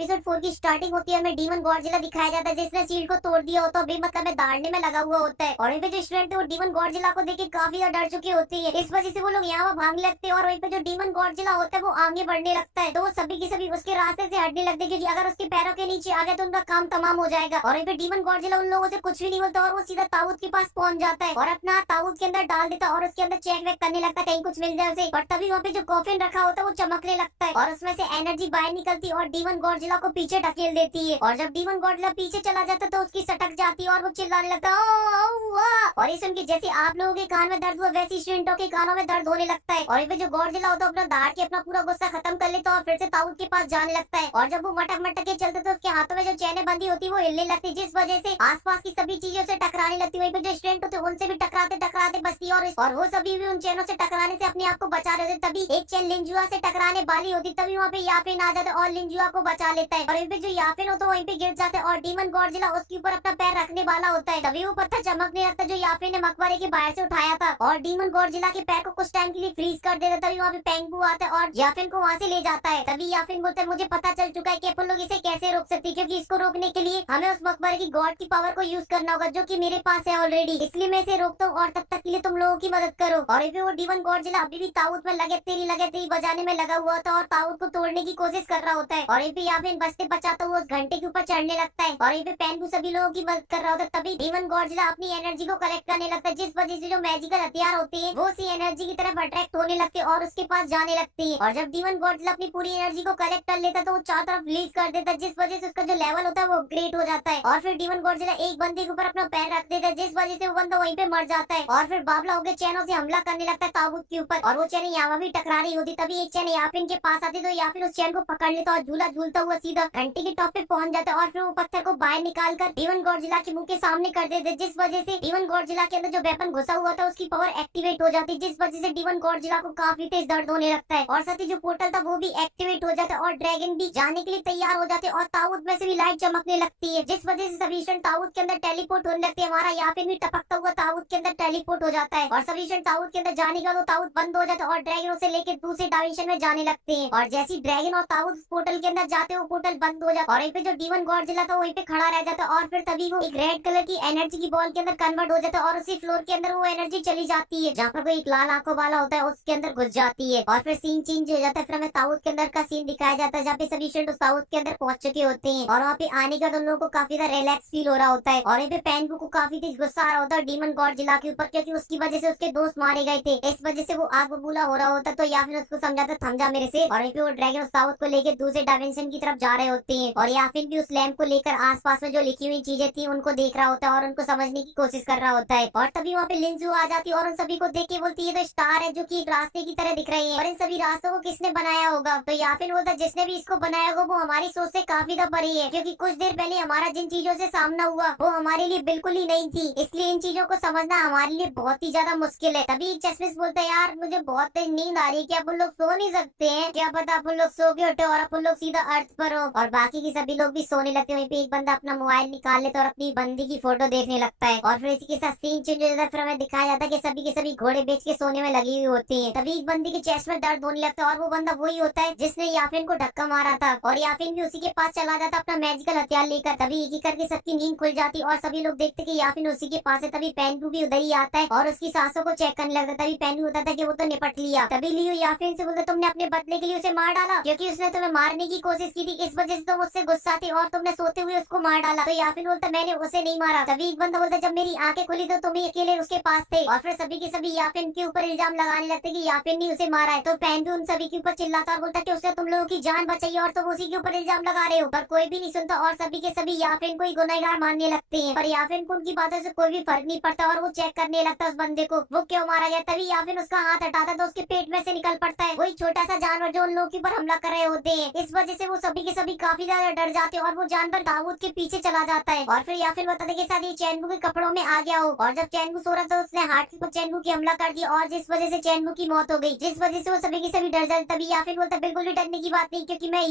Episode 4 की starting होती है, हमें डीमन गॉडजिला दिखाया जाता है जिसने शील्ड को तोड़ दिया होता है, बेमतलब में दाड़ने में लगा हुआ होता है। और वहीं पे जो स्टूडेंट है वो डीमन गॉडजिला को देख के काफी ज्यादा डर चुकी होती है। इस वजह से वो लोग यहाँ भागने लगते हैं और वहीं पे जो डीमन गॉडजिला होता है वो आगे बढ़ने लगता है, तो वो सभी की सभी उसके रास्ते से हटने लगते हैं, क्योंकि अगर उसके पैरों के नीचे आ गए तो उनका काम तमाम हो जाएगा। और वहीं पे डीमन गॉडजिला उन लोगों से कुछ भी नहीं बोलता और वो सीधा ताबूत के पास पहुंच जाता है और अपना हाथ ताबूत के अंदर डाल देता है और उसके अंदर चेक वेक करने लगता है कहीं कुछ मिल जाए उसे। और तभी वहाँ पे जो कॉफिन रखा होता है वो चमकने लगता है और उसमें से एनर्जी बाहर निकलती है और डीमन गॉडजिला को पीछे ढकेल देती है। और जब डीमन गॉडजिला पीछे चला जाता है तो उसकी सटक जाती है और वो चिल्लाने लगता है और ये सुन के जैसे आप लोगों के कान में दर्द हुआ वैसे स्टूडेंटों के कानों में दर्द होने लगता है। और जो गॉडजिला होता है अपना दाड़ के अपना पूरा गुस्सा खत्म कर लेता है और फिर से ताबूत के पास जाने लगता है। और जब वो मटक मटक के चलते तो उसके हाथों में जो चैनें बंधी होती है वो हिलने लगती, जिस वजह से आसपास की सभी चीजों से टकराने लगती। वहीं पे जो स्टूडेंट होते उनसे भी टकराते टकराते बचती और वो सभी भी उन चैनों से टकराने से अपने आप को बचा रहे होते। तभी एक चैन लिंजुआ से टकराने वाली होती, तभी वहाँ पे याफिन आ जाता है और लिंजुआ को बचा लेता है। और वहीं पे जो याफिन होता है वहीं पे गिर जाता है और डीमन गॉडजिला उसके ऊपर अपना पैर रखने वाला होता है। तभी वो पत्थर चमकने लगता है जो याफिन ने मकबरे के बाहर से उठाया था और डीमन गॉडजिला के पैर को कुछ टाइम के लिए फ्रीज कर देता है। तभी वहाँ पे पेंगू आता है और याफिन को वहाँ से ले जाता है। तभी याफिन बोलता है मुझे पता चल चुका है कि अपन लोग इसे कैसे रोक सकते हैं, क्योंकि इसको रोकने के लिए हमें उस मकबरे की गॉड की पावर को यूज करना होगा जो कि मेरे पास है ऑलरेडी, इसलिए मैं इसे रोकता हूँ और तब तक के लिए तुम लोगों की मदद करो। और फिर वो डीमन गॉडजिला अभी भी ताबूत में लगे तेरी बजाने में लगा हुआ था और ताबूत को तोड़ने की कोशिश कर रहा होता है। और फिर याफिन बचते बचाता हुआ उस घंटे के ऊपर चढ़ने लगता है और फिर पेंगू सभी लोगों की मदद कर रहा होता है। तभी डीमन गॉडजिला अपनी एनर्जी को कलेक्ट करने लगता है, जिस वजह से जो मैजिकल हथियार होते हैं वो उसी एनर्जी की तरफ अट्रैक्ट होने लगते हैं और उसके पास जाने लगते हैं। और जब डीमन गॉडजिला अपनी पूरी एनर्जी को कलेक्ट कर लेता है तो वो चारों तरफ रिलीज कर देता है, जिस वजह से उसका जो लेवल होता है वो अपग्रेड हो जाता है। और फिर डीमन गॉडजिला एक बंदे के ऊपर अपना पैर रख देता है, जिस वजह से वो बंदा वहीं पे मर जाता है। और फिर बाबला होकर चैनों से हमला करने लगता है ताबूत के ऊपर और वो चैन यहाँ भी टकरा रही होती। तभी एक चैन याफिन के पास आती तो याफिन उस चैन को पकड़ लेता और झूला झूलता हुआ सीधा घंटे के टॉप पे पहुंच जाता है और फिर वो पत्थर को बाहर निकाल कर डीमन गॉडजिला के मुंह के सामने कर देते, जिस वजह से डीमन गॉडजिला के अंदर जो वेपन घुसा हुआ था उसकी पावर एक्टिवेट हो जाती, जिस वजह से डीमन गॉडजिला को काफी तेज दर्द होने लगता है। और साथ ही जो पोर्टल था वो भी एक्टिवेट हो जाता है और ड्रैगन भी जाने के लिए तैयार हो जाते हैं और ताबूत में से भी लाइट चमकने लगती है, जिस वजह से सभी स्टूडेंट ताबूत के अंदर टेलीपोर्ट होने लगते हैं। हमारा याफिन भी टपकता हुआ ताबूत के अंदर टेलीपोर्ट हो जाता है और सभी स्टूडेंट ताबूत के अंदर जाने का तो ताबूत बंद हो जाता है और ड्रैगन उसे लेकर दूसरे डायमेंशन में जाने लगते हैं। और जैसे ही ड्रैगन और ताबूत पोर्टल के अंदर जाते हैं वो पोर्टल बंद हो जाता है और वहीं पे जो डीमन गॉडजिला था वहीं पे खड़ा रह जाता है और फिर तभी वो एक रेड कलर की एनर्जी की बॉल के अंदर कन्वर्ट हो जाता है और उसी फ्लोर के अंदर वो एनर्जी चली जाती है जहाँ पर कोई एक लाल आंखों वाला होता है उसके अंदर घुस जाती है। और फिर सीन चेंज हो जाता है, फिर हमें ताबूत के अंदर का सीन दिखाया जाता है जहाँ पे सभी स्टूडेंट उस ताबूत के अंदर पहुंच चुके होते हैं और वहाँ पे आने का उन लोगों को काफी ज्यादा रिलैक्स फील हो रहा होता है। और यहाँ पे पेंगू को काफी तेज गुस्सा आ रहा होता है डीमन गॉडजिला के ऊपर, क्योंकि उसकी वजह से उसके दोस्त मारे गए थे, इस वजह से वो आग बबूला हो रहा होता तो याफिन उसको समझाता थम जा मेरे से। और वो ड्रैगन उस ताबूत को लेकर दूसरे डायमेंशन की तरफ जा रहे होते हैं और याफिन भी उस लैंप को लेकर आसपास में जो लिखी हुई चीजें थी उनको देख रहा होता है और उनको समझने की कोशिश कर रहा होता है। और तभी वहाँ पे लिंजू आ जाती है और उन सभी को देख के बोलती है तो स्टार है जो कि एक रास्ते की तरह दिख रही है और इन सभी रास्तों को किसने बनाया होगा। तो याफिन बोलता जिसने भी इसको बनाया होगा वो हमारी सोच से काफी ज्यादा परे है, क्योंकि कुछ देर पहले हमारा जिन चीजों से सामना हुआ वो हमारे लिए बिल्कुल ही नहीं थी, इसलिए इन चीजों को समझना हमारे लिए बहुत ही ज्यादा मुश्किल है। तभी चश्मिश बोलता है यार मुझे बहुत तेज नींद आ रही है, क्या अपन लोग सो नहीं सकते हैं, क्या पता अपन लोग सो के उठे और अपन लोग सीधा अर्थ पर हो। और बाकी की सभी लोग भी सोने लगते हैं। वहीं पे एक बंदा अपना मोबाइल निकाल लेता है और अपनी बंदी की फोटो देखने लगता है और फिर इसी के साथ सीन चेंज हो जाता है। फिर हमें दिखाया जाता है कि सभी के सभी घोड़े बेच के सोने में लगी हुई होती है। तभी एक बंदी के चेस्ट में दर्द होने लगता है और वो बंदा वही होता है जिसने याफिन को धक्का मारा था और याफिन भी उसी के पास चला जाता अपना मैजिकल हथियार लेकर। तभी एक एक करके सबकी नींद खुल जाती और सभी लोग देखते कि याफिन उसी के पास है। तभी पेंगू भी उधर ही आता है और उसकी सांसों को चेक करने लगता है। तभी पेंगू होता था कि वो तो निपट लिया। तभी लियो याफिन से बोलता तुमने अपने बदले के लिए उसे मार डाला, क्योंकि उसने तुम्हें मारने की कोशिश की थी, इस वजह से तुम उससे गुस्सा थी और तुमने सोते हुए उसको मार डाला। तो याफिन बोलता मैंने उसे नहीं मारा। तभी एक बंदा बोलता जब मेरी आंखें खुली तो तुम ही अकेले उसके पास थे और फिर सभी के सभी याफिन के ऊपर इल्जाम लगाने लगते कि याफिन ने उसे मारा है। तो पेंगू उन सभी के ऊपर चिल्लाता और बोलता कि उसने तुम लोगों की जान बचाई और तुम उसी के ऊपर इल्जाम लगा रहे हो, पर कोई भी नहीं सुनता और सभी के सभी याफिन को ही गुनहगार मानने लगते हैं। पर याफिन को उनकी बातों से कोई भी फर्क नहीं पड़ता और वो चेक करने लगता उस बंदे को वो क्यों मारा गया। तभी याफिन उसका हाथ हटाता तो उसके पेट में से निकल पड़ता है वही छोटा सा जानवर जो उन लोगों के ऊपर हमला कर रहे होते हैं। इस वजह से वो सभी के सभी काफी ज्यादा डर जाते हैं और वो जानवर ताबूत के पीछे चला जाता है। और फिर याफिन बताते के साथ ये चैनबू के कपड़ों में आ गया हो और जब चैनबू सो रहा था उसने हार्ट पर चैनबू की हमला कर दिया और जिस वजह से चैनबू की मौत हो गई, जिस वजह से वो सभी के सभी डर जाते। तभी याफिन बोलता बिल्कुल भी डरने की बात नहीं, क्योंकि मैं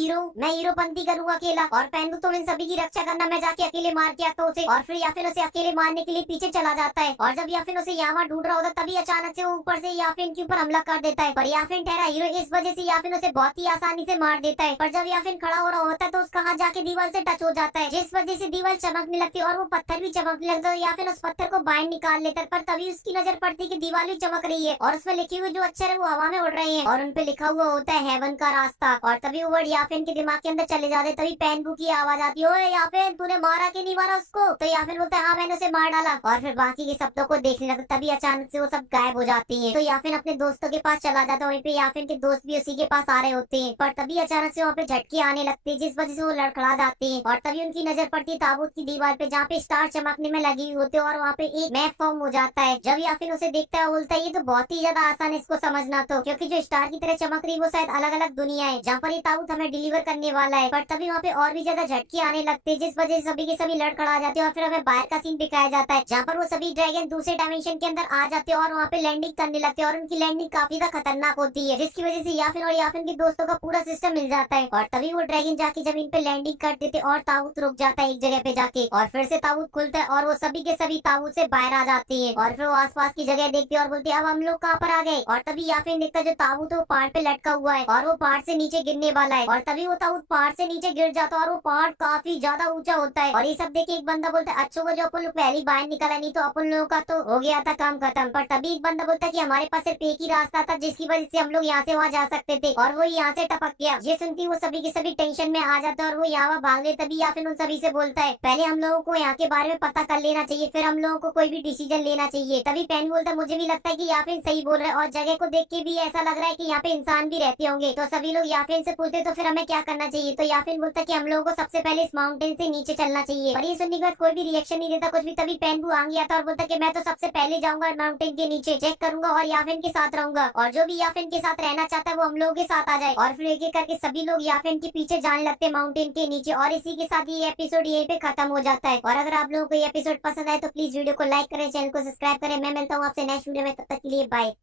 हीरोपंती करूंगा अकेला और पेंगू तुम इन सभी की रक्षा करना, मैं जाके अकेले मार के आता उसे। और फिर याफिन उसे अकेले मारने के लिए पीछे चला जाता है और जब याफिन उसे यहाँ ढूंढ रहा होता तभी अचानक से वो ऊपर से याफिन के ऊपर हमला कर देता है। पर याफिन ठहरा हीरो, इस वजह से याफिन उसे बहुत ही आसानी से मार देता है। पर जब याफिन खड़ा हो रहा होता है तो कहाँ जा आके दीवार से टच हो जाता है, जिस वजह से दीवार चमकने लगती है और वो पत्थर भी चमकने लगता है, या फिर उस पत्थर को बाहर निकाल लेता है। पर तभी उसकी नजर पड़ती है कि दीवार भी चमक रही है और उसमें लिखे हुए जो अक्षर है वो हवा में उड़ रहे हैं और उनपे लिखा हुआ होता है हेवन का रास्ता। और तभी वो वर्ड याफिन के दिमाग के अंदर चले जाते। तभी पेनबू की आवाज आती है, ओए याफिन तूने मारा कि नहीं मारा उसको? तो याफिन बोलता है हाँ मैंने उसे मार डाला। और फिर बाकी के शब्दों को देखने लगता। तभी अचानक से वो सब गायब हो जाती है। तो याफिन अपने दोस्तों के पास चला जाता है, वहीं पे याफिन के दोस्त भी उसी के पास आ रहे होते हैं। पर तभी अचानक से वहाँ पे झटके आने लगते हैं, जिस वजह से वो लड़खड़ा जाते हैं। और तभी उनकी नजर पड़ती है ताबूत की दीवार पे, जहाँ पे स्टार चमकने में लगी हुई होते हैं और वहाँ पे एक मैप फॉर्म हो जाता है। जब याफिन उसे देखता है बोलता है ये तो बहुत ही ज्यादा आसान है इसको समझना, तो क्योंकि जो स्टार की तरह चमक रही वो शायद अलग अलग दुनिया है जहाँ पर ये ताबूत हमें डिलीवर करने वाला है। पर तभी वहाँ पे और भी ज्यादा झटके आने लगते हैं, जिस वजह से सभी के सभी लड़खड़ा जाते हैं। और फिर हमें बाहर का सीन दिखाया जाता है जहाँ पर वो सभी ड्रैगन दूसरे डायमेंशन के अंदर आ जाते हैं और वहाँ पे लैंडिंग करने लगते हैं। और उनकी लैंडिंग काफी ज्यादा खतरनाक होती है, जिसकी वजह से याफिन और याफिन के दोस्तों का पूरा सिस्टम मिल जाता है। और तभी वो ड्रैगन जाके जमीन पे लैंडिंग कर देते और ताबूत रुक जाता है एक जगह पे जाके। और फिर से ताबूत खुलता है और वो सभी के सभी ताबूत से बाहर आ जाते हैं। और फिर वो आसपास की जगह देखते हैं और बोलते हैं अब हम लोग कहाँ पर आ गए। और तभी याफिन देखता है जो ताबूत है वो पहाड़ पे लटका हुआ है और वो पहाड़ से नीचे गिरने वाला है। और तभी वो ताबूत पहाड़ से नीचे गिर जाता है और वो पहाड़ काफी ज्यादा ऊंचा होता है। और ये सब देखे एक बंदा बोलता है अच्छा हुआ जो अपन लोग पहली बाहर निकला, नहीं तो अपन लोगों का तो हो गया था काम खत्म। पर तभी एक बंदा बोलता है कि हमारे पास सिर्फ एक ही रास्ता था जिसकी वजह से हम लोग यहाँ से वहाँ जा सकते थे और वो यहाँ से टपक गया। ये सुनती वो सभी के सभी टेंशन में आ जाता है और वो यहाँ भाग ले। तभी याफिन उन सभी से बोलता है पहले हम लोगों को यहाँ के बारे में पता कर लेना चाहिए, फिर हम लोगों को कोई भी डिसीजन लेना चाहिए। तभी पेन बोलता है मुझे भी लगता है कि याफिन सही बोल रहा है और जगह को देख के भी ऐसा लग रहा है कि यहाँ पे इंसान भी रहते होंगे। तो सभी लोग याफिन से पूछते तो फिर हमें क्या करना चाहिए? तो याफिन बोलता है कि हम लोगों को सबसे पहले इस माउंटेन से नीचे चलना चाहिए। और ये सुनने के बाद कोई भी रिएक्शन नहीं देता कुछ भी। तभी पेनबू आ गया था और बोलता कि मैं तो सबसे पहले जाऊंगा माउंटेन के नीचे, चेक करूंगा और याफिन के साथ रहूंगा और जो भी याफिन के साथ रहना चाहता है वो हम लोगों के साथ आ जाए। और फिर एक एक करके सभी लोग याफिन के पीछे जाने लगते हैं माउंटेन के नीचे। और इसी के साथ ये एपिसोड यहीं पे खत्म हो जाता है। और अगर आप लोगों को ये एपिसोड पसंद आए तो प्लीज वीडियो को लाइक करें, चैनल को सब्सक्राइब करें। मैं मिलता हूँ आपसे नेक्स्ट वीडियो में, तब तक के लिए बाय।